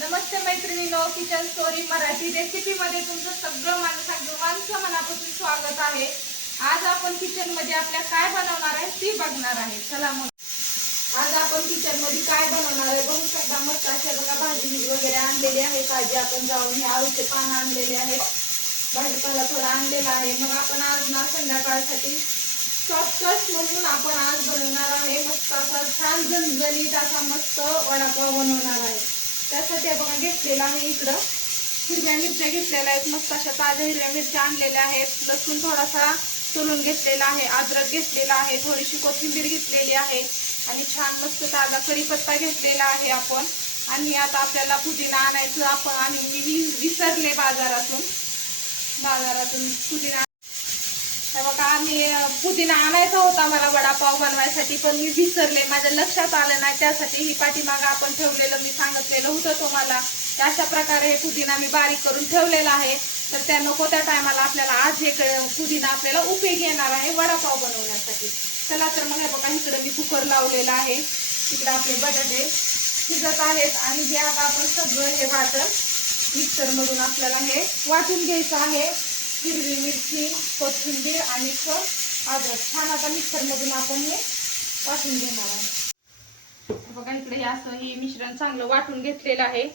नमस्ते मैत्रिणीनो kitchen story Marathi रेसिपीमध्ये तुमचं सगळं माझं माणसं मनापासून स्वागत आहे. आज आपण किचनमध्ये आपल्या काय बनवणार आहे ती बघणार आहे. चला मग. आज आपण किचनमध्ये काय बनवणार आहे बघू शकता. मस्त अशा बघा भाजी वगैरे आणलेली आहे. भाजी आपण जाऊन हे आळूचे पान आणलेले आहेत. भाजीपाला थोडा आणलेला आहे. मग आपण आज ना संध्याकाळसाठी सॉफ्टच म्हणून आपण आज बनवणार आहे. मस्त असा छान झणझणीत असा मस्त वडापाव बनवणार आहे. त्यासाठी आपण घेतलेला आहे इकडं. हिरव्या मिरच्या घेतलेल्या आहेत मस्त अशा ताज्या हिरव्या मिरच्या आणलेल्या आहेत. लसूण थोडासा सोलून घेतलेला आहे अद्रक घेतलेला आहे थोडीशी कोथिंबीर घेतलेली आहे आणि छान मस्त ताजा कढीपत्ता घेतलेला आहे आपण. आणि आता आपल्याला पुदिना आणायचं आपण आणि मी विसरले बाजारातून. बाजारातून पुदिना बघा आम्ही पुदिना आणायचा होता मला वडापाव बनवायसाठी पण मी विसरले. माझ्या लक्षात आलं नाही त्यासाठी ही पाठीमागं आपण ठेवलेलं मी सांगितलेलं होतं तुम्हाला. अशा प्रकारे हे पुदिना मी बारीक करून ठेवलेला आहे. तर त्या नको त्या टायमाला आपल्याला आज हे पुदिना आपल्याला उपयोगी येणार आहे वडापाव बनवण्यासाठी. चला तर मग हे बघा इकडं मी कुकर लावलेला आहे. तिकडं आपले बटाटे शिजत आहेत. आणि हे आता आपण सगळं हे वाटण मिक्सरमधून आपल्याला हे वाटून घ्यायचं आहे. हिरवी मिरची कोथिंबीर आणि अद्रक. छान आता मिक्सरमधून आपण हे वाटून घेणार आहोत. बघा इकडे हे असं हे मिश्रण चांगलं वाटून घेतलेलं आहे.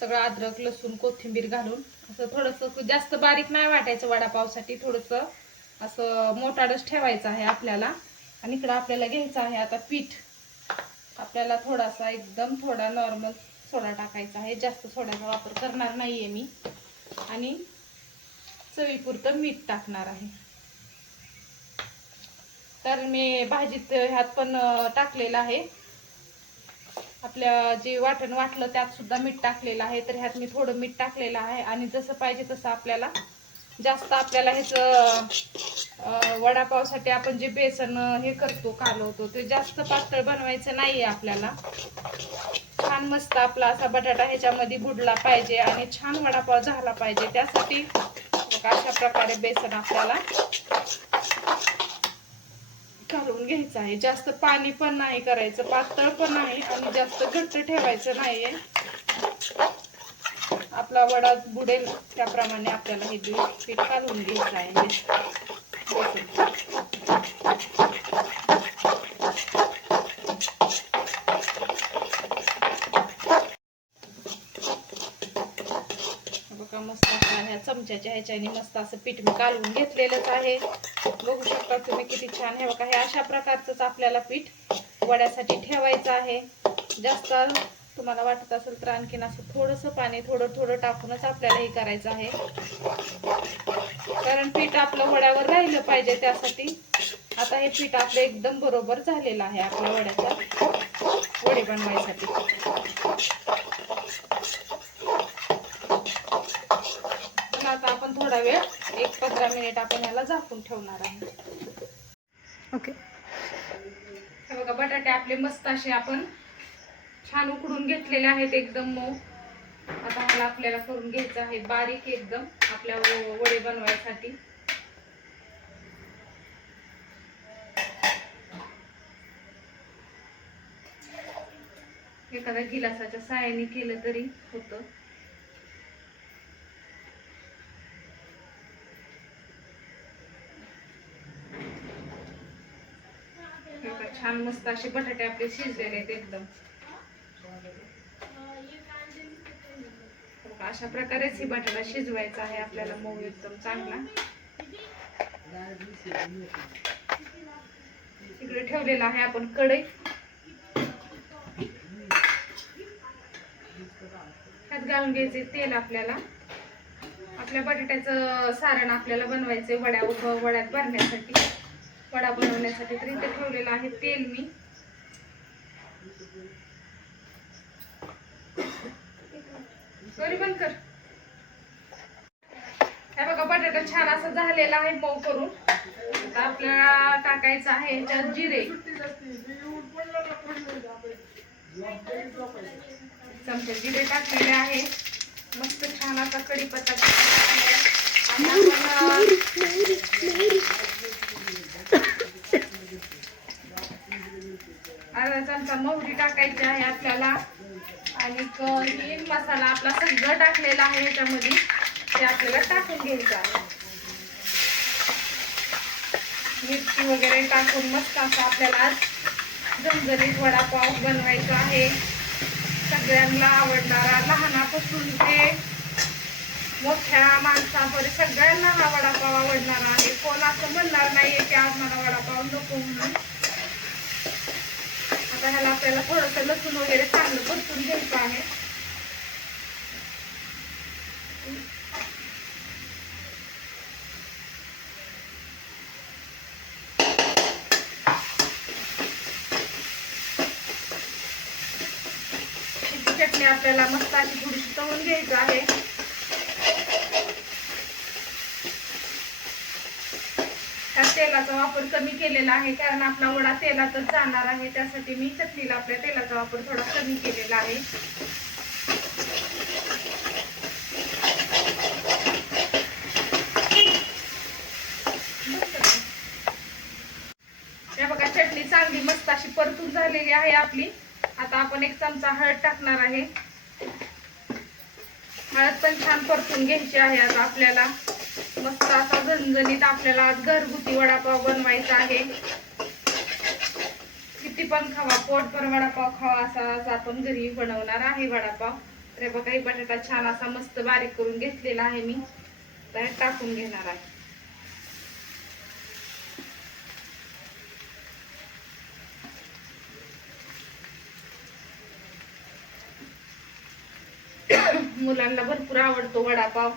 सगळं अद्रक लसूण कोथिंबीर घालून. असं थोडंसं जास्त बारीक नाही वाटायचं वडापावसाठी. थोडंसं असं मोठाडच ठेवायचं आहे आपल्याला. आणि इकडं आपल्याला घ्यायचं आहे आता पीठ. आपल्याला थोडासा एकदम थोडा नॉर्मल सोडा टाकायचा आहे. जास्त सोड्याचा वापर करणार नाहीये मी. आणि चवीपुरतं मीठ टाकणार आहे. तर मी भाजीत ह्यात पण टाकलेलं आहे. आपल्या जे वाटण वाटलं त्यात सुद्धा मीठ टाकलेलं आहे. तर ह्यात मी थोडं मीठ टाकलेलं आहे. आणि जसं पाहिजे तसं आपल्याला जास्त आपल्याला ह्याचं वडापावसाठी आपण जे बेसन हे करतो कालवतो ते जास्त पातळ बनवायचं नाहीये आपल्याला. छान मस्त आपला असा बटाटा ह्याच्यामध्ये बुडला पाहिजे आणि छान वडापाव झाला पाहिजे. त्यासाठी बघा अशा प्रकारे बेसन आपल्याला घालून घ्यायचं आहे. जास्त पाणी पण नाही करायचं पातळ पण नाही आणि जास्त घट्ट ठेवायचं नाहीये. आपला वडा बुडेल त्याप्रमाणे आपल्याला हे दूध पीठ घालून घ्यायचं आहे. बेसन. बघा मस्त असा ह्या चमच्याच्या ह्याच्याने मस्त असं पीठ मी कालवून घेतलेलंच आहे. बघू शकता तुम्ही किती छान हे बघा हे अशा प्रकारचंच आपल्याला पीठ वड्यासाठी ठेवायचं आहे. जास्त तुम्हाला वाटत असेल तर आणखीन असं थोडंसं पाणी थोडं थोडं टाकूनच आपल्याला हे करायचं आहे. कारण पीठ आपलं वड्यावर राहिलं पाहिजे त्यासाठी. आता हे पीठ आपलं एकदम बरोबर झालेलं आहे आपल्या वड्याचा. वडे बनवायसाठी पण आता आपण थोडा वेळ एक पंधरा मिनिट आपण याला झाकून ठेवणार आहे. ओके. हे बघा बटाटे आपले मस्त असे आपण छान उकडून घेतलेले आहेत एकदम मऊ. आता ह्याला आपल्याला करून घ्यायचं आहे बारीक एकदम आपल्या वडे बनवायसाठी. एखाद्या गिलासाच्या सायाने केलं तरी होतं. छान मस्त असे बटाटे आपले शिजलेले आहेत एकदम. हो अशा प्रकारेच ही बटाटा शिजवायचा आहे आपल्याला मऊ एकदम चांगला. इकडे ठेवलेला आहे आपण कढई. ह्यात घालून घ्यायचे तेल आपल्याला. आपल्या बटाट्याचं सारण आपल्याला बनवायचंय वड्या वड्यात भरण्यासाठी. वडा बनवण्यासाठी तर इथे ठेवलेलं आहे तेल मी. गौरी बंद कर. हे बघा बटाटा छान असं झालेला आहे मऊ करून. आता आपल्याला टाकायचं आहे ह्याच्यात जिरे. चमचे जिरे टाकलेले आहे. मस्त छान असा कढीपत्ता टाकलेला आहे आणि आपण अर्धा चमचा मोहरी टाकायची आहे आपल्याला. आणि क- मसाला आपला सगळं टाकलेला आहे याच्यामध्ये. ते आपल्याला टाकून घ्यायचं आहे. मिरची वगैरे टाकून मस्त असं आपल्याला आज झणझणीत वडापाव बनवायचा आहे. सगळ्यांना आवडणारा लहानापासून ते मोठ्या माणसापर्यंत सगळ्यांना हा वडापाव आवडणारा आहे. कोण असं म्हणणार नाहीये की आज मला वडापाव नको म्हणून. आता ह्याला आपल्याला थोडस लसूण वगैरे चांगलं परतून घ्यायचं आहे. चटणी आपल्याला मस्त अशी थोडीशी तळून घ्यायचं आहे. तेलाचा वापर कमी केलेला आहे कारण आपला वडा तेलातच जाणार आहे त्यासाठी मी चटणीला आपल्या तेलाचा वापर थोडा कमी केलेला आहे. बघा चटणी चांगली मस्त अशी परतून झालेली आहे आपली. आता आपण एक चमचा हळद टाकणार आहे. हळद पण छान परतून घ्यायची आहे आता आपल्याला. मस्त असा झणझणीत आपल्याला आज घरगुती वडापाव बनवायचा आहे. किती पण खावा पोटभर वडापाव खावा असा आज आपण घरी बनवणार आहे वडापाव. तर बघा ही बटाटा छान असा मस्त बारीक करून घेतलेला आहे मी. तर टाकून घेणार आहे. मुलांना भरपूर आवडतो वडापाव.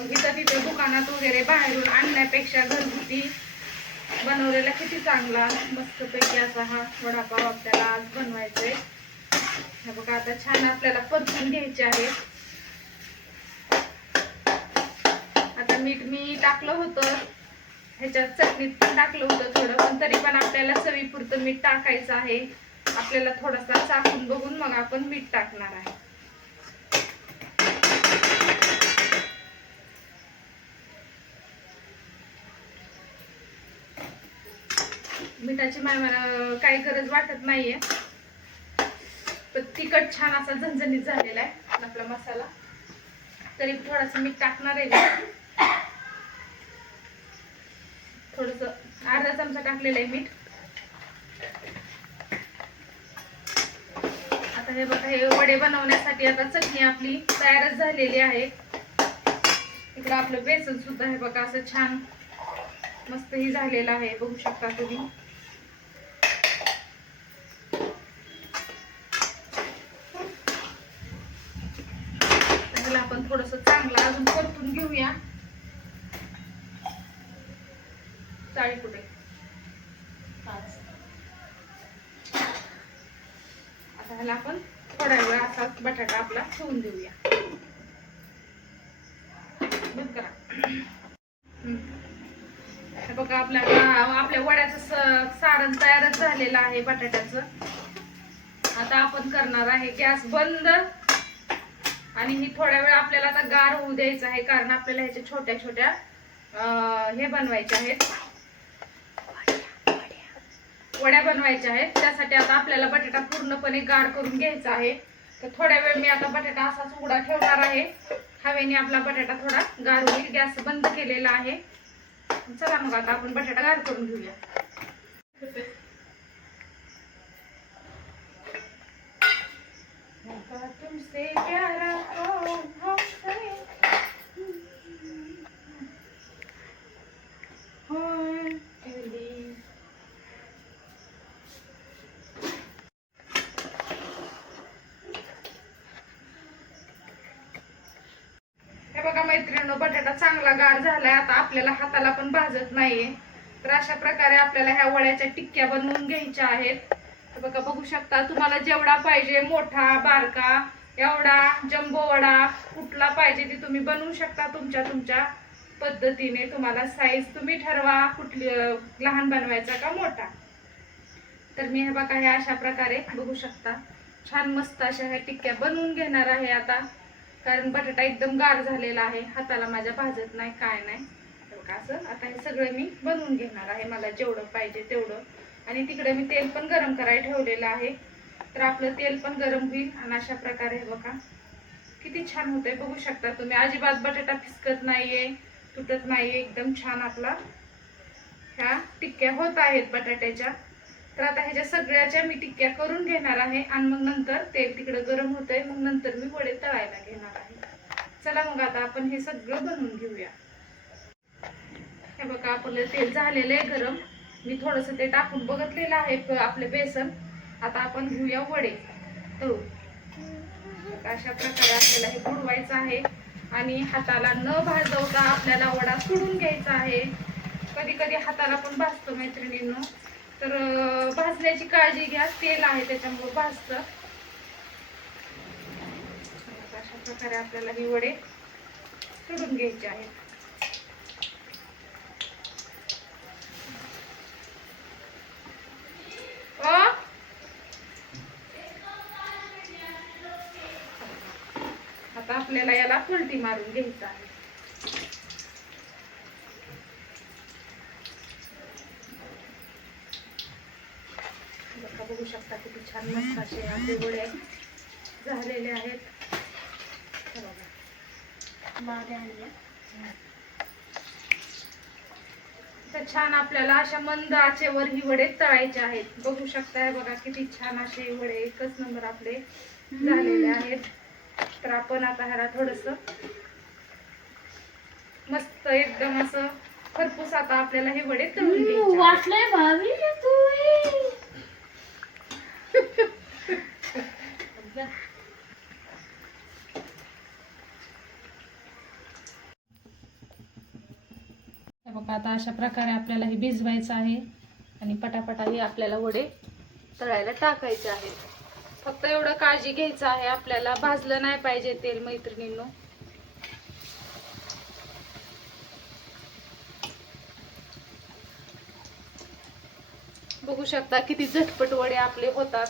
मग इथं तिथे दुकानात वगैरे बाहेरून आणण्यापेक्षा घरगुती बनवलेला किती चांगला मस्तपैकी असा हा वडापाव आपल्याला आज बनवायचा आहे हे बघा आता छान आपल्याला परतून घ्यायचे आहे. आता मीठ मी टाकलं होतं. ह्याच्यात चटणीत पण टाकलं होतं थोडं पण तरी पण आपल्याला चवीपुरतं मीठ टाकायचं आहे. आपल्याला थोडासा चाकून बघून मग आपण मीठ टाकणार आहे. मिठाची मला काही गरज वाटत नाहीये. पण तिखट छान असा झणझणीत झालेला आहे आपला मसाला. तरी थोडासा मीठ टाकणार आहे थोडस अर्धा चमचा टाकलेला आहे मीठ. आता हे बघा हे वडे बनवण्यासाठी आता चटणी आपली तयारच झालेली आहे. इकडं आपलं बेसन सुद्धा हे बघा असं छान मस्त ही झालेलं आहे बघू शकता तुम्ही त्याला आपण थोडस चांगलं अजून परतून घेऊया चाळी कुठे आता ह्याला आपण थोडा वेळ असा बटाटा आपला ठेवून देऊया. करा. बघा आपल्या आपल्या वड्याचं सारण तयारच झालेलं आहे बटाट्याचं. आता आपण करणार आहे गॅस बंद. आणि ही थोड्या वेळ आपल्याला आता गार होऊ द्यायचं आहे कारण आपल्याला ह्याच्या छोट्या छोट्या हे बनवायचे आहेत. वड्या बनवायच्या आहेत. त्यासाठी आता आपल्याला बटाटा पूर्णपणे गार करून घ्यायचा आहे. तर थोड्या वेळ मी आता बटाटा असाच उघडा ठेवणार आहे. हवेने आपला बटाटा थोडा गार होईल. गॅस बंद केलेला आहे. चला मग आता आपण बटाटा गार करून घेऊया. तुमसे प्यारा हो हो होय केली. हे बघा मैत्रिणींनो बटाटा चांगला गार झालाय. आता आपल्याला हाताला पण भाजत नाहीये. तर अशा प्रकारे आपल्याला ह्या वड्याच्या टिक्क्या बनवून घ्यायच्या आहेत. हे बघा बघू शकता तुम्हाला जेवढा पाहिजे मोठा बारका एवढा जम्बो वडा कुठला पाहिजे ते तुम्ही बनवू शकता तुमच्या तुमच्या पद्धतीने. तुम्हाला साईज तुम्ही ठरवा कुठली लहान बनवायचा का मोठा. तर मी हे बघा हे अशा प्रकारे बघू शकता. छान मस्त अशा ह्या टिक्क्या बनवून घेणार आहे आता. कारण बटाटा एकदम गार झालेला आहे. हाताला माझ्या भाजत नाही काय नाही. असं आता हे सगळं मी बनवून घेणार आहे. मला जेवढं पाहिजे तेवढं. आणि तिकडे मी तेल पण गरम करायला ठेवलेलं आहे. तर आपलं तेल पण गरम होईल. आणि अशा प्रकारे हे बघा किती छान होतंय. बघू शकता तुम्ही. अजिबात बटाटा फिसकत नाहीये तुटत नाहीये. एकदम छान आपला ह्या टिक्क्या होत आहेत बटाट्याच्या. तर आता ह्याच्या सगळ्याच्या मी टिक्क्या करून घेणार आहे. आणि मग नंतर तेल तिकडं गरम होतंय. मग नंतर मी वडे तळायला चला मग आता आपण हे सगळं बनवून घेऊया. हे बघा आपलं तेल झालेलं आहे गरम. मी थोडस ते टाकून बघितलेलं आहे आपलं बेसन. आता आपण घेऊया वडे. तर अशा प्रकारे आपल्याला हे बुडवायचं आहे. आणि हाताला न भाजवता आपल्याला वडा सोडून घ्यायचा आहे. कधी कधी हाताला पण भाजतो मैत्रिणींनो. तर भाजण्याची काळजी घ्या. तेल आहे त्याच्यामुळे भाजतं अशा प्रकारे आपल्याला हे वडे सोडून घ्यायचे आहेत. आता आपल्याला याला फुलटी मारून घ्यायचं आहे. बघू शकता किती छान मस्त असे आपले गोळे झालेले आहेत. तर छान आपल्याला अशा मंद आचेवर ही वडे तळायचे आहेत. बघू शकताय बघा किती छान असे वडे एकच नंबर आपले झालेले आहेत. तर आपण आता ह्याला थोडस मस्त एकदम असं खरपूस आता आपल्याला हे वडे तळून. वाटलंय भाभी तू बघा आता अशा प्रकारे आपल्याला हे भिजवायचं आहे. आणि पटापटा हे आपल्याला वडे तळायला टाकायचे आहेत. फक्त एवढं काळजी घ्यायचं आहे. आपल्याला भाजलं नाही पाहिजे तेल मैत्रिणींनो. बघू शकता किती झटपट वडे आपले होतात.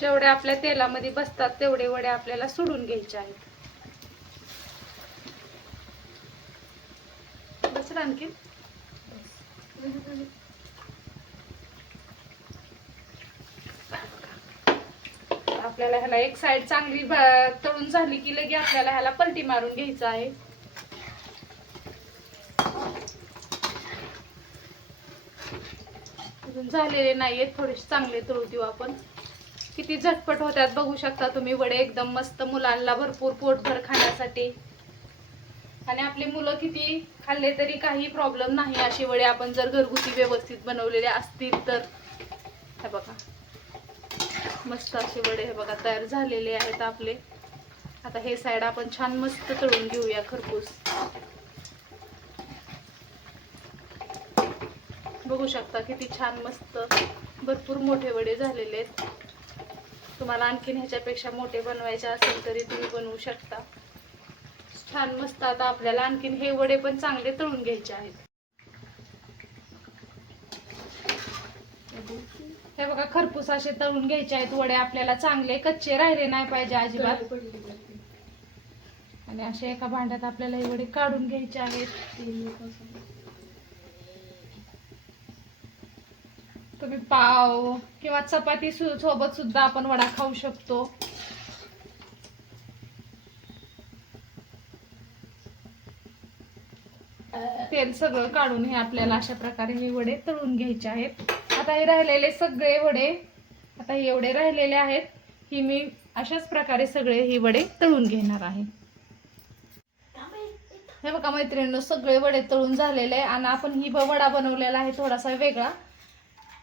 जेवढे आपल्या तेलामध्ये बसतात तेवढे वडे आपल्याला सोडून घ्यायचे आहेत. बस आणखी आपल्याला ह्याला एक साईड चांगली तळून झाली की लगे आपल्याला ह्याला पलटी मारून घ्यायचं आहे. अजून झालेले नाहीयेत थोडेसे चांगले तळू देऊ आपण. किती झटपट होतात बघू शकता तुम्ही. वडे एकदम मस्त मुलांना भरपूर पोटभर खाण्यासाठी. आणि आपली मुलं किती खाल्ले तरी काही प्रॉब्लेम नाही. असे वडे आपण जर घरगुती व्यवस्थित बनवलेले असतील तर. हे बघा. मस्त असे वडे हे बघा तयार झालेले आहेत आपले. आता हे साईड आपण छान मस्त तळून घेऊया खरपूस. बघू शकता किती छान मस्त भरपूर मोठे वडे झालेले आहेत. तुम्हाला आणखीन ह्याच्यापेक्षा मोठे बनवायचे असेल तरी तुम्ही बनवू शकता. छान मस्त आता आपल्याला आणखीन हे वडे पण चांगले तळून घ्यायचे आहेत. हे बघा खरपूस असे तळून घ्यायचे आहेत. वडे आपल्याला चांगले कच्चे राहिले नाही पाहिजे अजिबात. आणि असे एका भांड्यात आपल्याला हे वडे काढून घ्यायचे आहेत. तुम्ही पाव किंवा चपाती सोबत सुद्धा आपण वडा खाऊ शकतो. तेल सगळं काढून हे आपल्याला अशा प्रकारे हे वडे तळून घ्यायचे आहेत. आता हे राहिलेले सगळे वडे आता हे एवढे राहिलेले आहेत ही मी अशाच प्रकारे सगळे हे वडे तळून घेणार आहे. हे बघा मैत्रिणींनो सगळे वडे तळून झालेले आहे आणि आपण ही वडा बनवलेला आहे थोडासा वेगळा.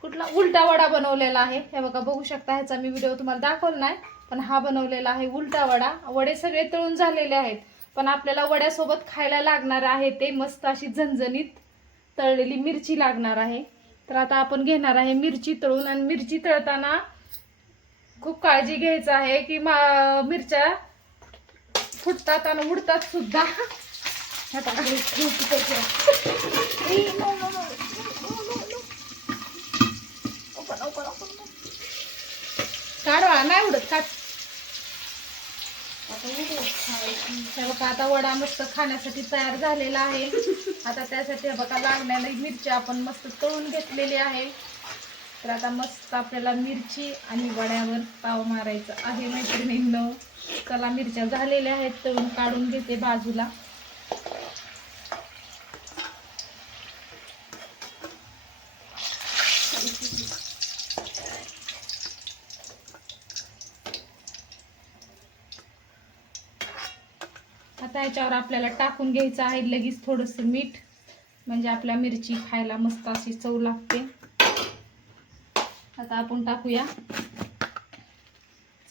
कुठला उलटा वडा बनवलेला आहे हे बघा बघू शकता ह्याचा मी व्हिडिओ तुम्हाला दाखवला नाही पण हा बनवलेला आहे उलटा वडा वडे सगळे तळून झालेले आहेत पण आपल्याला वड्यासोबत खायला लागणार आहे ते मस्त अशी झणझणीत तळलेली मिरची लागणार आहे तर आता आपण घेणार आहे मिरची तळून आणि मिरची तळताना खूप काळजी घ्यायचं आहे की मा मिरच्या फुटतात आणि उडतात सुद्धा नाही उडत काढ. बघा, बघा आता वडा मस्त खाण्यासाठी तयार झालेला आहे. आता त्यासाठी बघा लागणारी मिरची आपण मस्त तळून घेतलेली आहे. तर आता मस्त आपल्याला मिरची आणि वड्यावर ताव मारायचं आहे मैत्रिणींनो. चला मिरच्या झालेल्या आहेत तळून काढून घेते बाजूला. आता याच्यावर आपल्याला टाकून घ्यायचं आहे. लगेच थोडंसं मीठ म्हणजे आपल्या मिरची खायला मस्त अशी चव लागते. आता आपण टाकूया.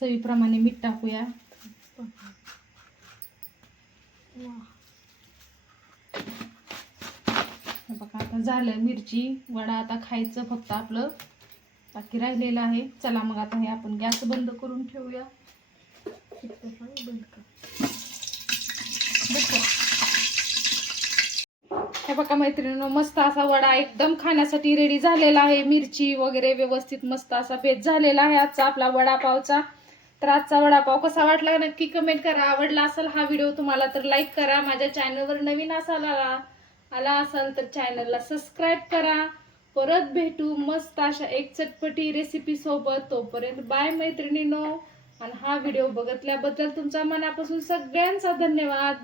चवीप्रमाणे मीठ टाकूया. बघा आता झालं मिरची वडा आता खायचं फक्त आपलं. बाकी राहिलेलं आहे. चला मग आता हे आपण गॅस बंद करून ठेवूया. बंद कर बघ. हे बघा मैत्रिणीनं मस्त असा वडा एकदम खाण्यासाठी रेडी झालेला आहे. मिरची वगैरे व्यवस्थित मस्त असा बेत झालेला आहे आजचा आपला वडापावचा. तर आजचा वडापाव कसा वाटला नक्की कमेंट करा. आवडला असेल हा व्हिडिओ तुम्हाला तर लाईक करा. माझ्या चॅनलवर नवीन असाल आला आला असाल तर चॅनलला सबस्क्राईब करा. परत भेटू मस्त अशा एक चटपटी रेसिपी सोबत. तोपर्यंत बाय मैत्रिणीनो. आणि हा व्हिडिओ बघितल्याबद्दल तुमचा मनापासून सगळ्यांचा धन्यवाद.